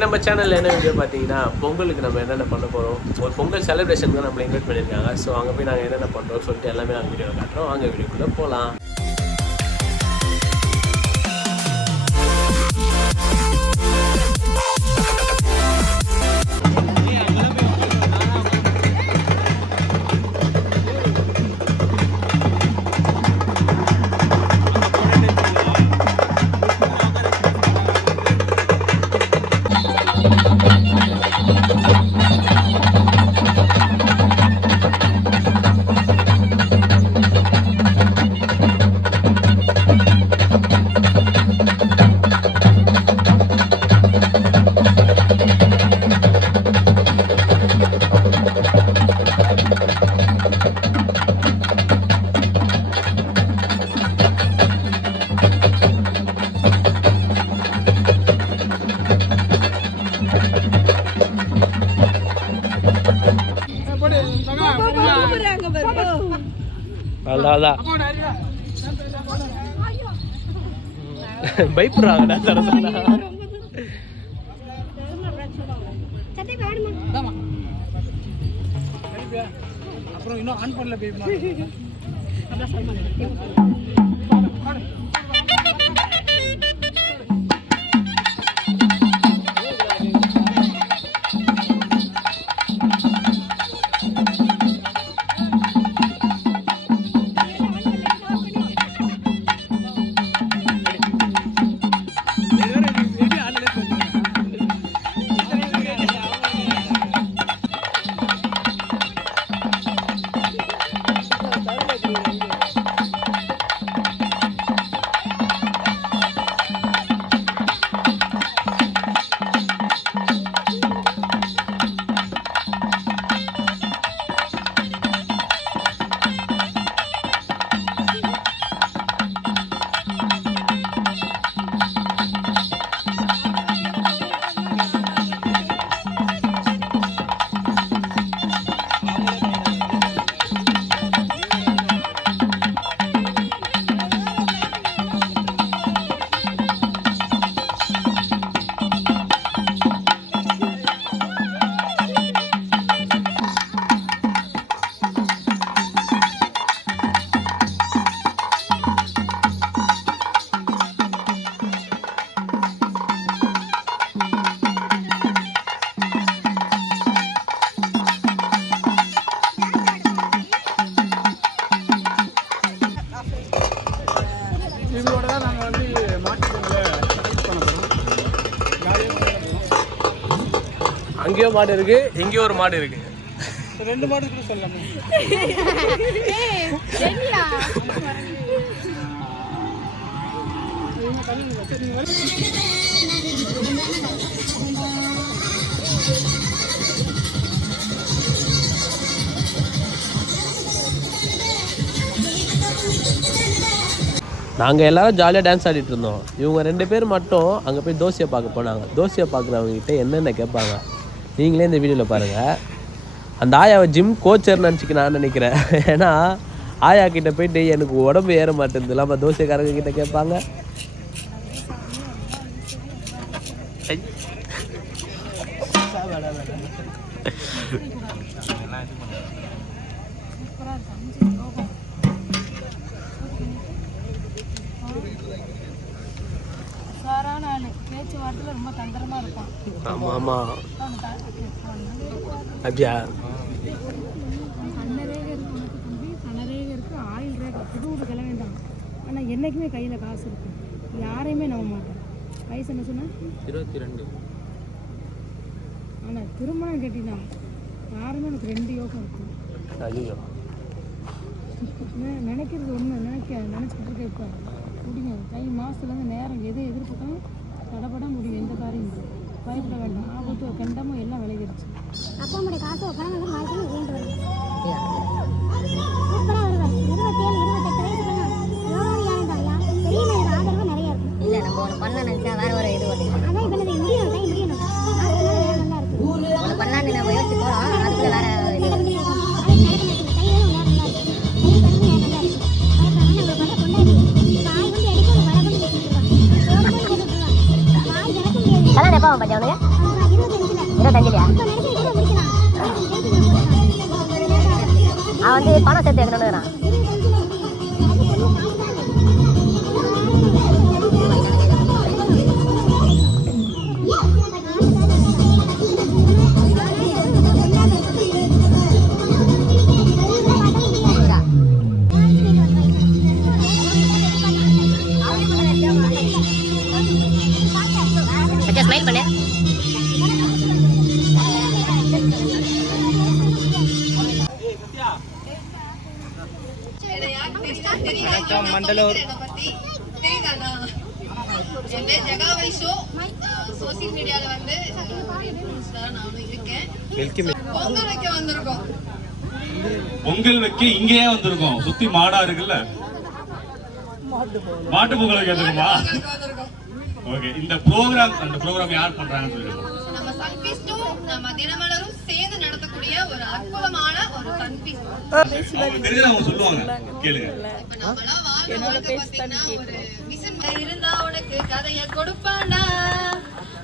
இன்றைக்கி நம்ம சேனலில் என்ன வீடியோ பார்த்தீங்கன்னா பொங்கலுக்கு நம்ம என்னென்ன பண்ண போகிறோம் ஒரு பொங்கல் செலிப்ரேஷன் தான் நம்மளை இன்வைட் பண்ணியிருக்காங்க. ஸோ அங்கே போய் நாங்கள் என்னென்ன பண்ணுறோம் சொல்லிட்டு எல்லாமே நாங்கள் வீடியோ காட்டுறோம். அங்கே வீடியோக்குள்ளே போகலாம் பயப்படுறாங்கடா சரசனா அப்புறம் இன்னும் ஆன் பண்ணல பேபிமா. இவங்களோட தான் நாங்கள் வந்து மாட்டு பொங்கலை பண்ண போகிறோம் அங்கேயும் மாடு இருக்கு இங்கேயும் ஒரு மாடு இருக்கு ரெண்டு மாடு கூட சொல்லலாமே நாங்கள் எல்லாரும் ஜாலியாக டான்ஸ் ஆடிட்டு இருந்தோம். இவங்க ரெண்டு பேர் மட்டும் அங்கே போய் தோசையை பார்க்க போனாங்க. தோசையை பார்க்குறவங்ககிட்ட என்னென்ன கேட்பாங்க? நீங்களே இந்த வீடியோவில் பாருங்கள் அந்த ஆயாவை ஜிம் கோச்சர்னு நினச்சிக்க நான் நினைக்கிறேன். ஏன்னா ஆயா கிட்டே போயிட்டு எனக்கு உடம்பு ஏற மாட்டேங்குது. இல்லாமல் தோசைக்காரங்க கிட்டே கேட்பாங்க ஐ. சாரான ஆளு பேச்சுவார்த்தையில் ரொம்ப தந்திரமா இருப்பான் ஆமாம் ஆமாம் அப்படியா கண்ணரேக இருக்கு உனக்கு தம்பி கண்ணரேக இருக்கு ஆயில் ரேகை புது வீடு கிள வேண்டாம் ஆனால் என்றைக்குமே கையில் காசு இருக்கும் யாரையுமே நம்ப மாட்டேன் வயசு என்ன சொன்ன இருபத்தி ரெண்டு ஆனால் திருமணம் கட்டினா யாருமே எனக்கு ரெண்டு யோகம் இருக்கும் நினைக்கிறது ஒன்று நினைக்க நினச்சிக்கிட்டு இருக்க. இப்போ முடியும் கை மாதத்துலேருந்து நேரம் எதை எதிர்பார்த்தாலும் தடபட முடியும். எந்த காரியம். பயப்பட வேண்டாம். ஆபத்து கண்டமும் எல்லாம் விளைவிடுச்சு அப்பா அம்மாவோட காசு வந்து வாழ்க்கையில் வேண்டு சோசியல் மீடியால வந்து நானும் இருக்கேன் பொங்கல் வைக்க வந்திருக்கோம். பொங்கல் வைக்க இங்கேயே வந்திருக்கோம். சுத்தி மாடா இருக்குல்ல? மாட்டு பொங்கல் வைக்க வந்திருக்கோமா? ஓகே இந்த ப்ரோக்ராம் அந்த ப்ரோக்ராம் யார் பண்றாங்கன்னு சொல்லிடுங்க நம்ம சன்ஃபீஸ்டும் நம்ம தினமலரும் சேர்ந்து நடத்தக்கூடிய ஒரு அற்புதமான ஒரு சன்ஃபீஸ்ட் அவங்க சொல்லுவாங்க. கேளுங்க. இப்ப நம்மலாம் வாழ்ற வாழ்க்கை பாத்தீங்கன்னா ஒரு மிஷன் இருந்தா உனக்கு கதைய கொடுப்பானா?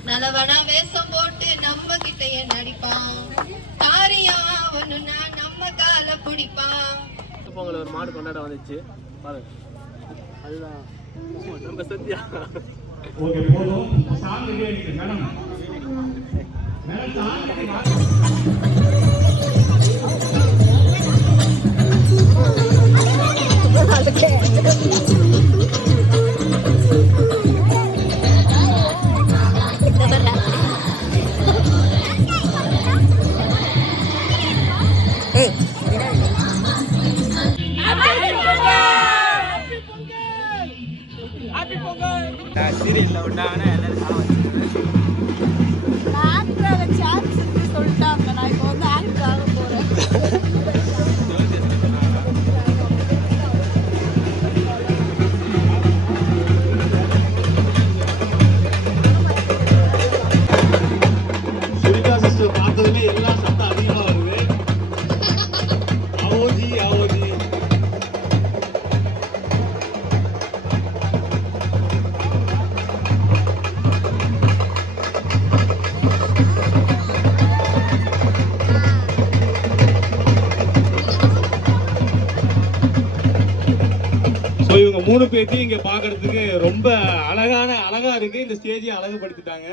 நல்லவனா வேஷம் போட்டு நம்ம கிட்டயே நடிப்பான் காரியம் ஒண்ணுனா நம்ம கால பிடிப்பான். பொங்கல் ஒரு மாடு கொண்டாட வந்துச்சு. பாருங்க. அதுதான். நம்ம சத்யா ஓகே போதும். Song madam. மேடம் சாங் சீரியல்ல மூணு பேர்த்தையும் இங்க பார்க்கறதுக்கு ரொம்ப அழகான அழகா இருக்கு. இந்த ஸ்டேஜை அழகுபடுத்திட்டாங்க.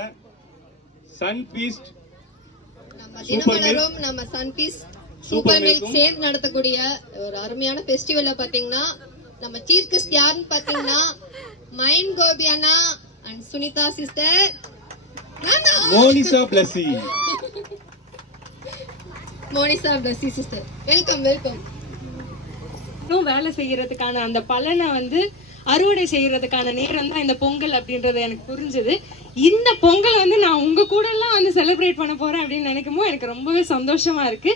சன் பீஸ்ட் தினமலரும் நம்ம சன்பீஸ் சூப்பர் மில்க் சேர்ந்து நடத்தக்கூடிய ஒரு அருமையான ஃபெஸ்டிவல்ல பாத்தீங்கன்னா நம்ம சீஃப் கெஸ்ட் யாருன்னு பாத்தீங்கன்னா mind Gopi Anna and Sunitha sister Monisha Blessy Monisha Blessy sister welcome welcome மட்டும் வேலை செய்யறதுக்கான அந்த பலனை வந்து அறுவடை செய்யறதுக்கான நேரம் தான் இந்த பொங்கல் அப்படின்றது எனக்கு புரிஞ்சுது. இந்த பொங்கல் வந்து நான் உங்க கூட எல்லாம் வந்து செலிப்ரேட் பண்ண போறேன் அப்படின்னு நினைக்கும் போது எனக்கு ரொம்பவே சந்தோஷமா இருக்கு.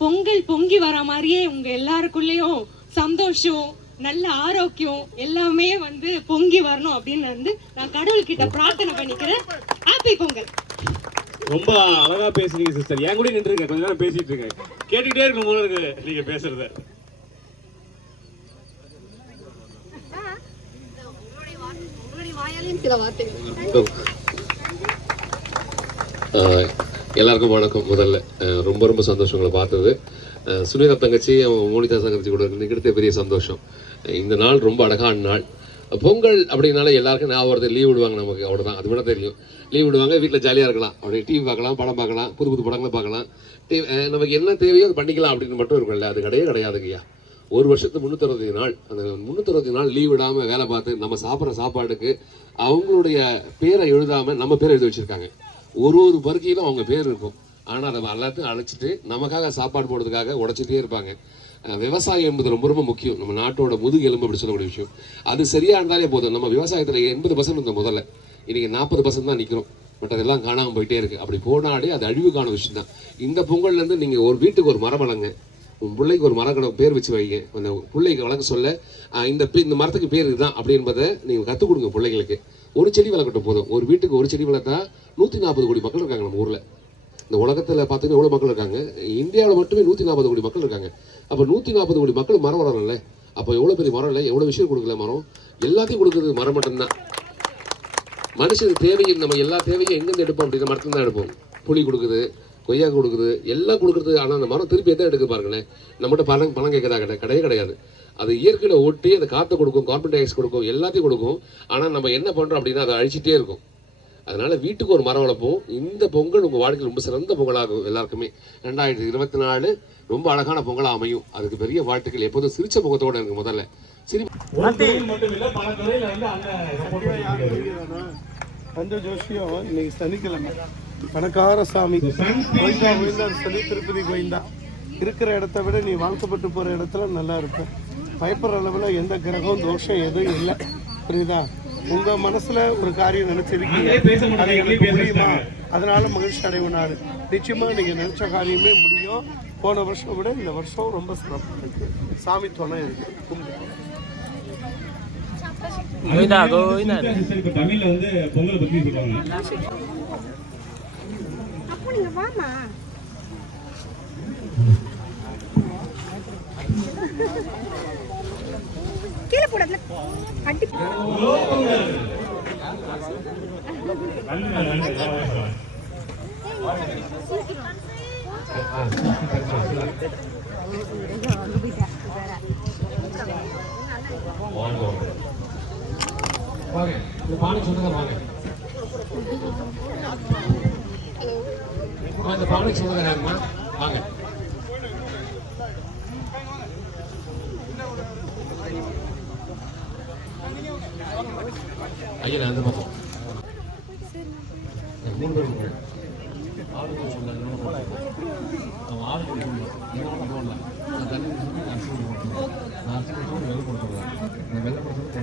பொங்கல் பொங்கி வர மாதிரியே உங்க எல்லாருக்குள்ளேயும் சந்தோஷம் நல்ல ஆரோக்கியம் எல்லாமே வந்து பொங்கி வரணும் அப்படின்னு வந்து நான் கடவுள்கிட்ட பிரார்த்தனை பண்ணிக்கிறேன். ஹாப்பி பொங்கல். ரொம்ப அழகா பேசுறீங்க சிஸ்டர் என் கூட நின்று இருக்கேன் கொஞ்ச நேரம் பேசிட்டு இருக்கேன். கேட்டுக்கிட்டே இருக்கும் போல இருக்கு. நீங்க பேசுறத. சில வார்த்தைகள். எல்லாருக்கும் வணக்கம். முதல்ல ரொம்ப ரொம்ப சந்தோஷம் உங்களை பார்த்தது. சுனிதா தங்கச்சி அவன் மோனிதா தங்கச்சி கூட நிற்கிறது பெரிய சந்தோஷம். இந்த நாள் ரொம்ப அழகான நாள். பொங்கல் அப்படின்னால எல்லாருக்கும் நான் ஒருத்தர் லீவ் விடுவாங்க நமக்கு அவ்வளோதான் அது மட்டும் தெரியும். லீவ் விடுவாங்க வீட்டில் ஜாலியாக இருக்கலாம். அப்படி டிவி பார்க்கலாம் படம் பார்க்கலாம் புது புது படங்களை பார்க்கலாம். நமக்கு என்ன தேவையோ அது பண்ணிக்கலாம் அப்படின்னு மட்டும் இருக்கும்ல. அது கிடையவே கிடையாதுங்கய்யா. ஒரு வருஷத்துக்கு முந்நூற்றறுபது நாள். அந்த முந்நூற்றறுபது நாள் லீவ் விடாமல் வேலை பார்த்து நம்ம சாப்பிட்ற சாப்பாட்டுக்கு அவங்களுடைய பேரை எழுதாமல் நம்ம பேரை எழுதி வச்சுருக்காங்க. ஒரு ஒரு பருக்கையிலும் அவங்க பேர் இருக்கும். ஆனால் அதை எல்லாத்தையும் அழைச்சிட்டு நமக்காக சாப்பாடு போடுறதுக்காக உடைச்சிட்டே இருப்பாங்க. விவசாயம் என்பது ரொம்ப ரொம்ப முக்கியம். நம்ம நாட்டோட முதுகு எலும்பு அப்படி சொல்லக்கூடிய விஷயம். அது சரியாக இருந்தாலே போதும். நம்ம விவசாயத்தில் எண்பது பர்சன்ட் இருந்தோம் முதல்ல. இன்றைக்கி நாற்பது பர்சன்ட் தான் நிற்கிறோம் பட் அதெல்லாம் காணாமல் போயிட்டே இருக்கு. அப்படி போனாலே அது அழிவுக்கான விஷயம் தான் இந்த பொங்கல்லேருந்து நீங்கள் ஒரு வீட்டுக்கு ஒரு மரம் வளங்க உன் பிள்ளைக்கு ஒரு மரக்கடை பேர் வச்சு வைங்க. அந்த பிள்ளைக்கு வளர்க்க சொல்ல இந்த பே- இந்த மரத்துக்கு பேர் இதுதான் அப்படின்றத நீங்கள் கற்றுக் கொடுங்க பிள்ளைங்களுக்கு ஒரு செடி வளர்க்கட்டும் போதும். ஒரு வீட்டுக்கு ஒரு செடி வளர்த்தா நூற்றி நாற்பது கோடி மக்கள் இருக்காங்க நம்ம ஊரில். இந்த உலகத்தில் பார்த்தீங்கன்னா எவ்வளோ மக்கள் இருக்காங்க? இந்தியாவில் மட்டுமே நூற்றி நாற்பது கோடி மக்கள் இருக்காங்க. அப்போ நூற்றி நாற்பது கோடி மக்கள் மரம் வளரல அப்போ எவ்வளோ பெரிய மரம் இல்லை? எவ்வளோ விஷயம் கொடுக்கல மரம்? எல்லாத்தையும் கொடுக்குறது மரம் மட்டும்தான். மனுஷனுக்கு தேவையை நம்ம எல்லா தேவையும் எங்கேருந்து எடுப்போம்? அப்படின்னா மரத்துல தான் எடுப்போம். புளி கொடுக்குது. கொய்யா கொடுக்குது எல்லாம் கொடுக்குறது ஆனால் அந்த மரம் திருப்பி எதை எடுக்க பாருங்களேன். நம்மகிட்ட பணம் பணம் கேட்கறதா கிடையாது கிடையவே கிடையாது. அது இயற்கையில் ஒட்டி அந்த காற்றை கொடுக்கும் கார்பன் டை ஆக்சைடு கொடுக்கும் எல்லாத்தையும் கொடுக்கும். ஆனால் நம்ம என்ன பண்ணுறோம் அப்படின்னா அதை அழிச்சிட்டே இருக்கும். அதனால வீட்டுக்கு ஒரு மரம் வளர்ப்போம். இந்த பொங்கல் உங்கள் வாழ்க்கையில் ரொம்ப சிறந்த பொங்கலாகும் எல்லாருக்குமே. ரெண்டாயிரத்தி இருபத்தி நாலு ரொம்ப அழகான பொங்கலாக அமையும். அதுக்கு பெரிய வாழ்த்துக்கள். எப்போதும் சிரிச்ச முகத்தோட இருக்கு முதல்ல. சிரி ஒரு தொழில் மட்டும் இல்ல பல துறையில வந்து ஜோஷியம் இன்னைக்கு சனிக்கிழமை. பணக்கார சாமி கோயிந்தா கோயிந்தான்னு சொல்லி திருப்பதி கோயிந்தா இருக்கிற இடத்த விட நீ வாழ்க்கப்பட்டு போகிற இடத்துல நல்லா இருக்கும் பயப்படுற அளவில் எந்த கிரகம் தோஷம் எதுவும் இல்லை. புரியுதா? உங்கள் மனசில் ஒரு காரியம் நினச்சிருக்கீங்க. அது எனக்கு முடியுமா. அதனால மகிழ்ச்சி அடைவனாரு நிச்சயமாக நீங்கள் நினச்ச காரியமே முடியும். போன வருஷம் விட இந்த வருஷம் ரொம்ப சிறப்பாக இருக்குது சாமி துணை இருக்குது கும்பிட்டு தமிழ்ல வந்து பொங்கலை பத்தி சொல்லுவாங்க. நீங்க வாமா. கீழே போடாதுல அடி. வாங்க. இந்த பானை சொன்னதை வாங்க. அந்த இந்த பானைக்கு வாங்க ஐயா நான் அந்த பக்கம் மூணு பேர் ஆறு பேர் சொன்னாங்க, அவன் ஆறு பேர் சொன்னான். போடல. நான் தண்ணி நான் அரிசி வெள்ளை போட்டுருவேன். நான் வெள்ளை போட்டு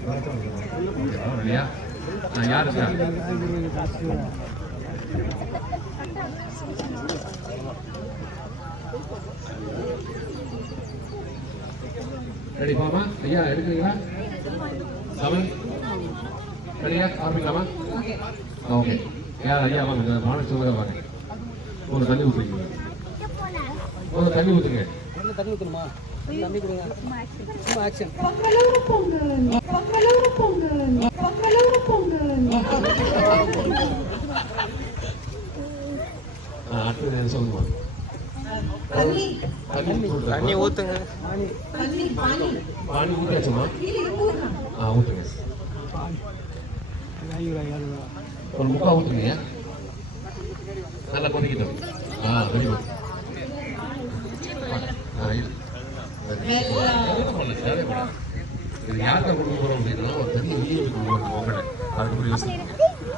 இல்லையா? நான் யார் இருக்கா? ரெடி பாமா ஐயா எடுக்கிறீங்களா? செவன் ரெடியா ஆரம்பிக்கலாமா? ஓகே யா ஐயா வாங்க. மாநில சொல்லுங்க வாங்க. ஒரு தண்ணி ஊற்றுங்க ஒரு தண்ணி ஊற்றுங்க ஆ, ஊற்றுங்க பானி ஊற்றியாச்சுமா ஆ ஊற்றுங்க ஒரு முக்கா ஊற்றுங்க நல்லா கொதிக்கிட்டோம். ஆ வெரி இது யார்கிட்ட கொடுக்க அப்படின்னா ஒரு பெரிய வீடு அதுக்கு ஒரு யோசனை.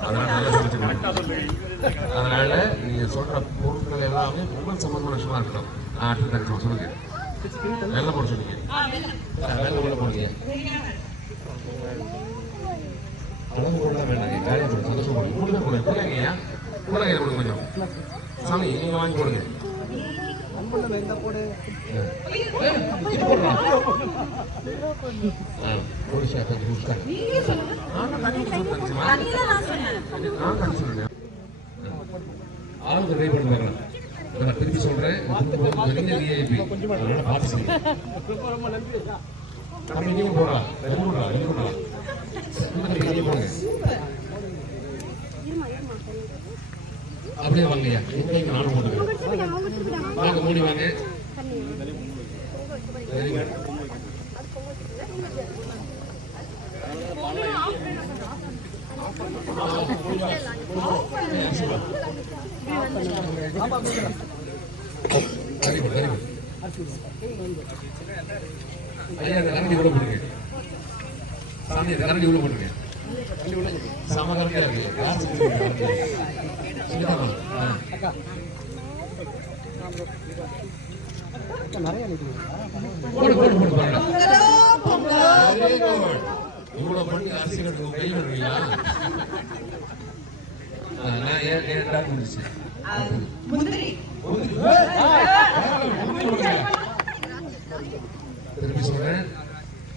அதனால நல்லா சமைச்சு அதனால நீங்க சொல்ற பொருட்கள் எல்லாமே உங்கள் சம்பந்தமான விஷயமா இருக்கணும் ஆ அடுத்து சொல்லுங்க. வெள்ளை போட சொன்னீங்க ஆ, வெள்ளை உள்ள போடுங்க அளவு கூட வேண்டாங்க வேலையை போடுங்க சந்தோஷம் போடுங்க கொடுங்க கொஞ்சம். சாமி வாங்கி சொல்லுங்க ட்ரை பண்ணி பார்க்கலாம் நான் திருப்பி சொல்றேன். இந்த பொருள் பெரிய விஐபி அதனால பார்த்து செய்யுங்க. தம்பி இங்கே இங்கே போடா இங்கே போடா அப்படியே வாங்கய்யா இங்கே நானும் போட்டுக்கிறேன் வாங்க மூடி வாங்க. Very good. Very good, very ஐயா கரண்டி உள்ள போடுங்க சாமி கரண்டி உள்ள போடுங்க கரண்டியா இருக்கு போடு போடு போடு போடு பண்ணி அரிசி கட்டுக்கு நான் ஏன் ஏன் திருப்பி சொல்றேன்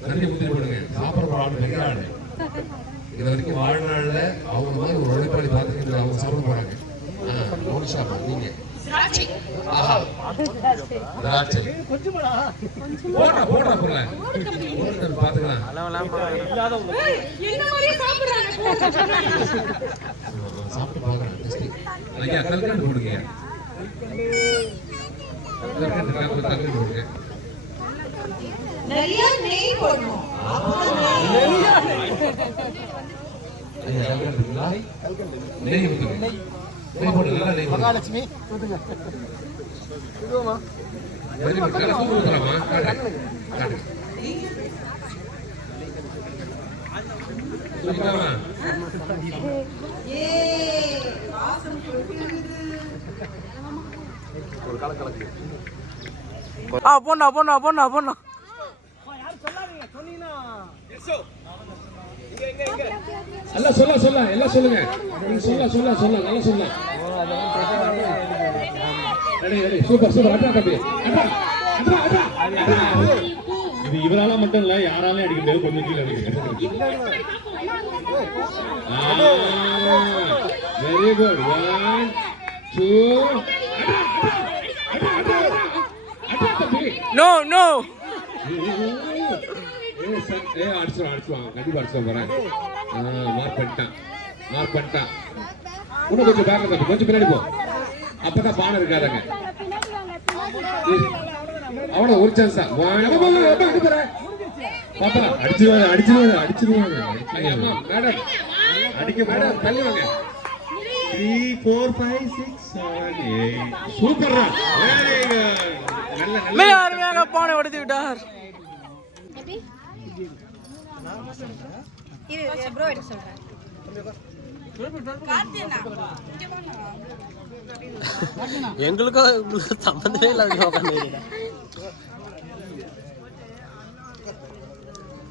நன்றி முந்திரி போடுங்க சாப்பிட்ற ஆள் பெரிய ஆள் இது வரைக்கும் வாழ்நாளில் அவங்க மாதிரி ஒரு உழைப்பாளி பார்த்துக்கிட்டு அவங்க சாப்பிட போறாங்க ஆ மோனிஷா நீங்க ஆஹா. சாப்பிட்டு போடுங்க. கல்கண்டு, நிறைய நெய் போடணும். நெய் ஊத்துங்க. நெய் போடு, நல்லா நெய் போடு. மகாலட்சுமி ஊதுங்க வெரி ஒரு நல்லா கலக்கு ஆ போண்ணா போண்ணா போண்ணா போண்ணா. எல்லாம் சொல்ல சொல்ல எல்லாம் சொல்லுங்க. சொல்ல சொல்ல சொல்ல நல்லா சொல்ல. Super super. அட்டா தம்பி. இது இவரால மட்டும் இல்ல யாராலும் அடிக்க முடியாது கொஞ்சம் கீழே அடிக்க very good one two no no அடிச்சிடும் அடிச்சிடுவாங்க கண்டிப்பா அடிச்சிடும் போறேன். மார்க் பண்ணிட்டான். மார்க் பண்ணிட்டான். இன்னும் கொஞ்சம் தம்பி கொஞ்சம் பின்னாடி போ. அப்பதான் பானை இருக்காதங்க. அவன ஒரு சான்ஸ் தான். அடிச்சிருவாங்க அடிச்சிருவாங்க அடிச்சிருவாங்க. மேடம் அடிக்க மேடம் தள்ளி வாங்க. Three four five six seven eight சூப்பர்ரா வெரி குட் நல்ல அருமையாக பானை உடைத்து விட்டார். எங்களுக்கும் சம்மந்தமே இல்லாத உட்காந்து